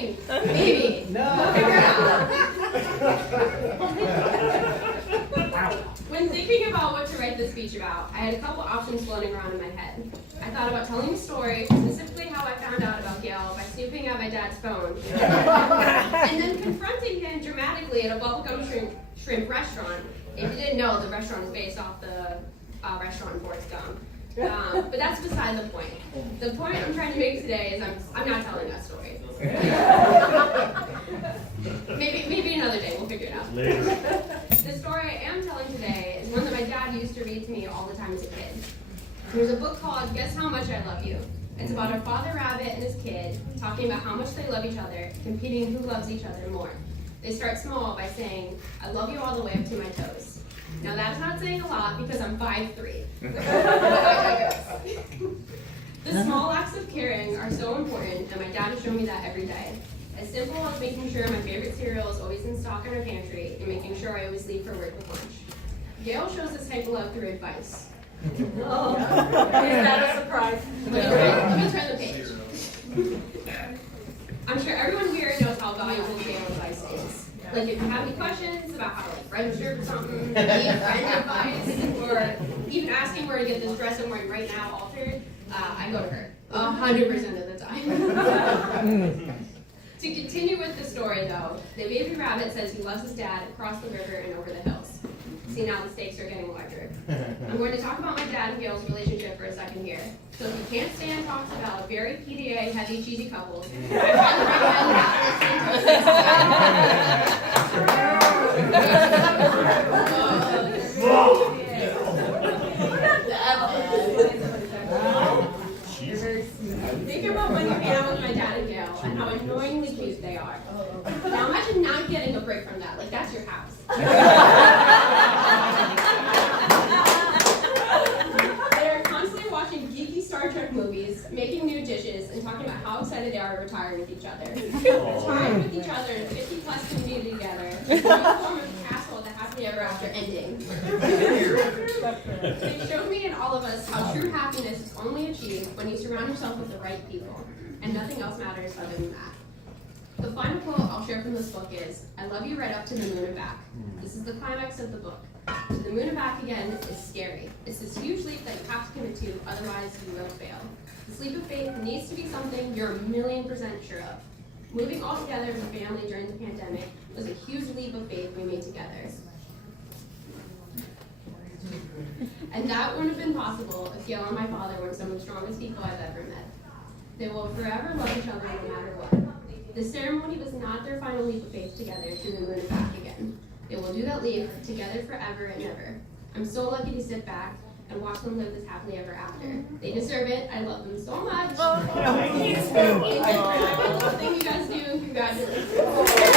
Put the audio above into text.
thing. Maybe. No. Figure it out. When thinking about what to write this speech about, I had a couple options floating around in my head. I thought about telling a story, specifically how I found out about Gail by snooping at my dad's phone, and then confronting him dramatically at a bubblegum shrimp restaurant. If you didn't know, the restaurant is based off the restaurant in Forrest Gump. But that's beside the point. The point I'm trying to make today is I'm not telling that story. Maybe another day, we'll figure it out. Later. The story I am telling today is one that my dad used to read to me all the time as a kid. There's a book called Guess How Much I Love You. It's about a father rabbit and his kid talking about how much they love each other, competing who loves each other more. They start small by saying, I love you all the way up to my toes. Now that's not saying a lot because I'm 5'3". The small acts of caring are so important, and my dad has shown me that every day. As simple as making sure my favorite cereal is always in stock in our pantry and making sure I always leave for work with lunch. Gail shows this type of love through advice. Oh, is that a surprise? Let me turn the page. I'm sure everyone here knows how valuable Gail advice is. Like if you have any questions about how to register for something, need friend advice, or even asking where to get this dress I'm wearing right now altered, I go to her 100% of the time. To continue with the story though, the baby rabbit says he loves his dad across the river and over the hills. See, now the stakes are getting larger. I'm going to talk about my dad and Gail's relationship for a second here. So if you can't stand talks about very PDA, heavy, cheesy couples, I highly recommend Think about when you hang out with my dad and Gail and how annoyingly cute they are. Now imagine not getting a break from that. Like, that's your house. They're constantly watching geeky Star Trek movies, making new dishes, and talking about how excited they are to retire with each other. Retiring with each other in a 50-plus community together is one form of castle with a happily ever after ending. They showed me and all of us how true happiness is only achieved when you surround yourself with the right people, and nothing else matters other than that. The final quote I'll share from this book is, I love you right up to the moon and back. This is the climax of the book. To the moon and back again is scary. It's this huge leap that you have to commit to, otherwise you will fail. This leap of faith needs to be something you're 1,000,000% sure of. Moving all together as a family during the pandemic was a huge leap of faith we made together. And that wouldn't have been possible if Gail and my father weren't some of the strongest people I've ever met. They will forever love each other no matter what. The ceremony was not their final leap of faith together to the moon and back again. They will do that leap together forever and ever. I'm so lucky to sit back and watch them live this happily ever after. They deserve it. I love them so much. Thank you for everything you guys do. Congratulations.